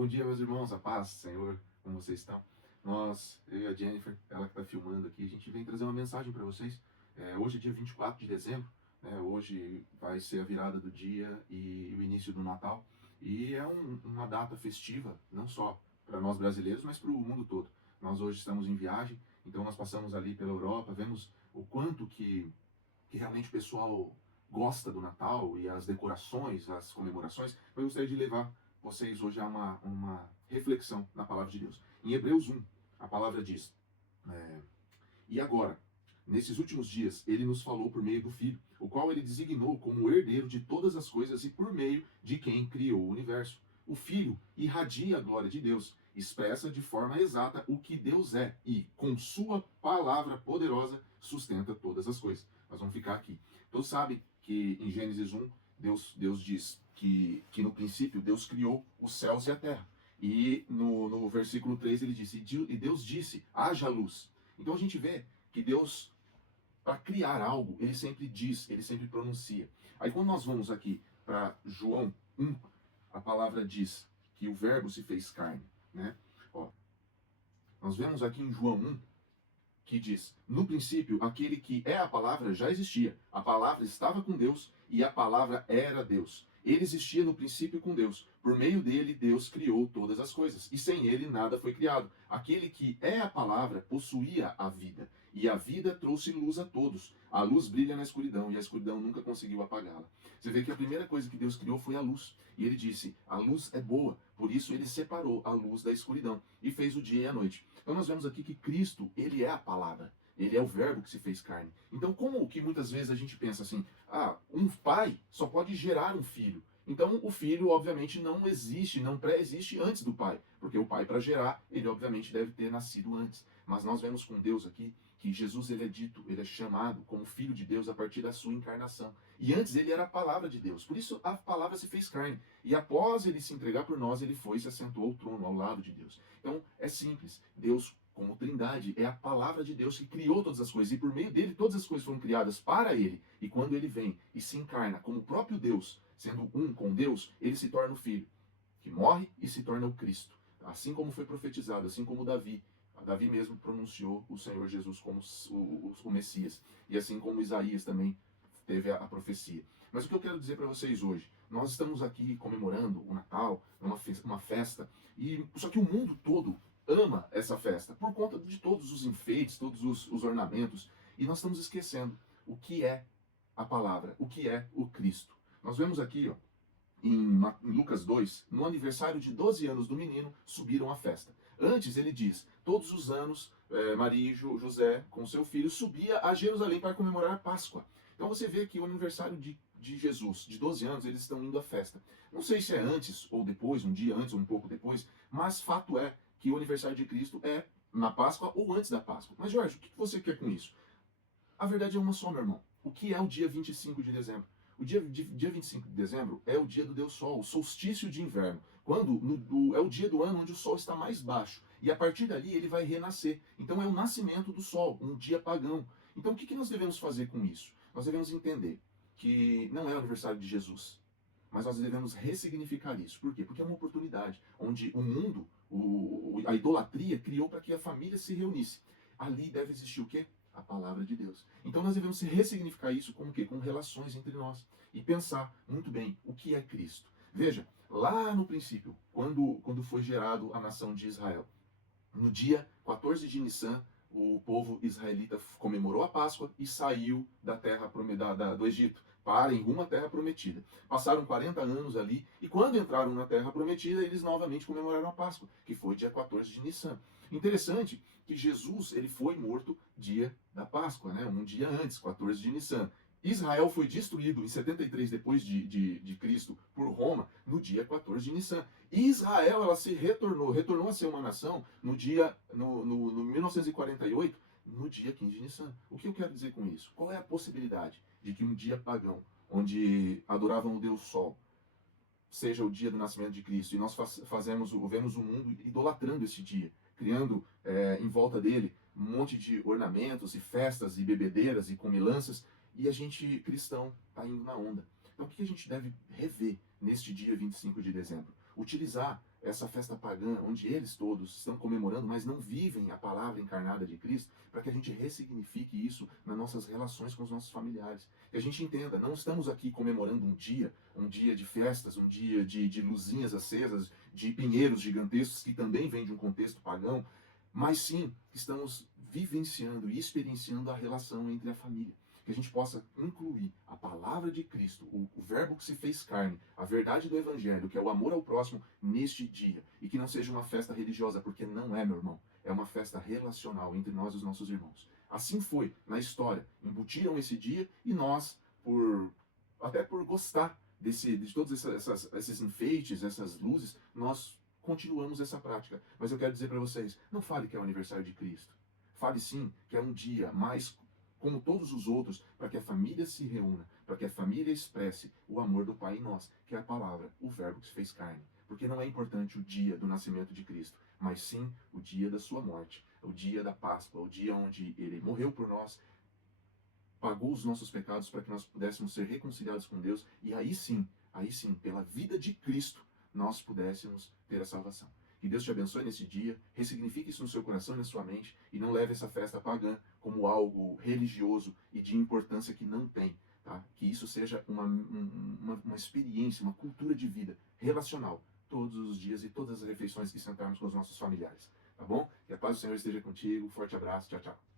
Bom dia, meus irmãos, a paz, Senhor, como vocês estão? Eu e a Jennifer, ela que está filmando aqui, a gente vem trazer uma mensagem para vocês. Hoje é dia 24 de dezembro, né? Hoje vai ser a virada do dia e o início do Natal. E é uma data festiva, não só para nós brasileiros, mas para o mundo todo. Nós hoje estamos em viagem, então nós passamos ali pela Europa, vemos o quanto que realmente o pessoal gosta do Natal e as decorações, as comemorações. Eu gostaria de levar vocês hoje a uma reflexão na palavra de Deus. Em Hebreus 1, a palavra diz: E agora, nesses últimos dias, ele nos falou por meio do Filho, o qual ele designou como herdeiro de todas as coisas e por meio de quem criou o universo. O Filho irradia a glória de Deus, expressa de forma exata o que Deus é e, com sua palavra poderosa, sustenta todas as coisas. Nós vamos ficar aqui. Todos sabem que em Gênesis 1, Deus diz que no princípio Deus criou os céus e a terra. E no versículo 3 ele disse: E Deus disse, haja luz. Então a gente vê que Deus, para criar algo, ele sempre diz, ele sempre pronuncia. Aí quando nós vamos aqui para João 1, a palavra diz que o verbo se fez carne, né? Ó, nós vemos aqui em João 1 que diz: no princípio, aquele que é a palavra já existia. A palavra estava com Deus e a palavra era Deus. Ele existia no princípio com Deus. Por meio dele, Deus criou todas as coisas. E sem ele, nada foi criado. Aquele que é a palavra possuía a vida. E a vida trouxe luz a todos. A luz brilha na escuridão e a escuridão nunca conseguiu apagá-la. Você vê que a primeira coisa que Deus criou foi a luz. E ele disse: a luz é boa. Por isso ele separou a luz da escuridão e fez o dia e a noite. Então nós vemos aqui que Cristo, ele é a palavra. Ele é o verbo que se fez carne. Então, como que muitas vezes a gente pensa assim: um pai só pode gerar um filho. Então, o filho, obviamente, não existe, não pré-existe antes do pai. Porque o pai, para gerar, ele obviamente deve ter nascido antes. Mas nós vemos com Deus aqui que Jesus, ele é dito, ele é chamado como filho de Deus a partir da sua encarnação. E antes ele era a palavra de Deus. Por isso a palavra se fez carne. E após ele se entregar por nós, ele foi e se assentou ao trono, ao lado de Deus. Então, é simples. Deus, como Trindade, é a palavra de Deus que criou todas as coisas. E por meio dele, todas as coisas foram criadas para ele. E quando ele vem e se encarna como o próprio Deus, sendo um com Deus, ele se torna o Filho, que morre e se torna o Cristo. Assim como foi profetizado, assim como Davi mesmo pronunciou o Senhor Jesus como o Messias. E assim como Isaías também teve a profecia. Mas o que eu quero dizer para vocês hoje, nós estamos aqui comemorando o Natal, uma festa, e só que o mundo todo ama essa festa, por conta de todos os enfeites, todos os ornamentos, e nós estamos esquecendo o que é a palavra, o que é o Cristo. Nós vemos aqui, ó, em Lucas 2, no aniversário de 12 anos do menino, subiram à festa. Antes ele diz: todos os anos, Maria e José, com seu filho, subia a Jerusalém para comemorar a Páscoa. Então você vê que o aniversário de Jesus, de 12 anos, eles estão indo à festa. Não sei se é antes ou depois, um dia antes ou um pouco depois, mas fato é que o aniversário de Cristo é na Páscoa ou antes da Páscoa. Mas Jorge, o que você quer com isso? A verdade é uma só, meu irmão. O que é o dia 25 de dezembro? O dia 25 de dezembro é o dia do Deus Sol, o solstício de inverno, quando é o dia do ano onde o Sol está mais baixo. E a partir dali ele vai renascer. Então é o nascimento do Sol, um dia pagão. Então o que nós devemos fazer com isso? Nós devemos entender que não é o aniversário de Jesus, mas nós devemos ressignificar isso. Por quê? Porque é uma oportunidade onde o mundo, a idolatria, criou para que a família se reunisse. Ali deve existir o quê? A palavra de Deus. Então nós devemos ressignificar isso como o quê? Com relações entre nós. E pensar muito bem o que é Cristo. Veja, lá no princípio, quando foi gerado a nação de Israel, no dia 14 de Nissan, o povo israelita comemorou a Páscoa e saiu da terra do Egito para em rumo à terra prometida. Passaram 40 anos ali e quando entraram na terra prometida, eles novamente comemoraram a Páscoa, que foi dia 14 de Nissan. Interessante que Jesus ele foi morto dia da Páscoa, né? Um dia antes, 14 de Nissan. Israel foi destruído em 73 depois de Cristo por Roma no dia 14 de Nissan. Israel ela se retornou a ser uma nação no 1948, no dia 15 de Nissan. O que eu quero dizer com isso? Qual é a possibilidade de que um dia pagão, onde adoravam o Deus Sol, seja o dia do nascimento de Cristo, e nós vemos o mundo idolatrando esse dia, criando em volta dele um monte de ornamentos e festas e bebedeiras e comilanças, e a gente, cristão, está indo na onda. Então o que a gente deve rever neste dia 25 de dezembro? Utilizar essa festa pagã, onde eles todos estão comemorando, mas não vivem a palavra encarnada de Cristo, para que a gente ressignifique isso nas nossas relações com os nossos familiares. Que a gente entenda, não estamos aqui comemorando um dia de festas, um dia de luzinhas acesas, de pinheiros gigantescos, que também vem de um contexto pagão, mas sim, estamos vivenciando e experienciando a relação entre a família. Que a gente possa incluir a palavra de Cristo, o verbo que se fez carne, a verdade do Evangelho, que é o amor ao próximo, neste dia. E que não seja uma festa religiosa, porque não é, meu irmão. É uma festa relacional entre nós e os nossos irmãos. Assim foi na história. Embutiram esse dia e nós, até por gostar de todos esses enfeites, essas luzes, nós continuamos essa prática. Mas eu quero dizer para vocês, não fale que é o aniversário de Cristo. Fale sim que é um dia mais como todos os outros, para que a família se reúna, para que a família expresse o amor do Pai em nós, que é a palavra, o verbo que se fez carne. Porque não é importante o dia do nascimento de Cristo, mas sim o dia da sua morte, o dia da Páscoa, o dia onde ele morreu por nós, pagou os nossos pecados para que nós pudéssemos ser reconciliados com Deus, e aí sim, pela vida de Cristo, nós pudéssemos ter a salvação. Que Deus te abençoe nesse dia, ressignifique isso no seu coração e na sua mente, e não leve essa festa pagã como algo religioso e de importância que não tem. Tá? Que isso seja uma experiência, uma cultura de vida relacional, todos os dias e todas as refeições que sentarmos com os nossos familiares. Tá bom? Que a paz do Senhor esteja contigo. Forte abraço. Tchau, tchau.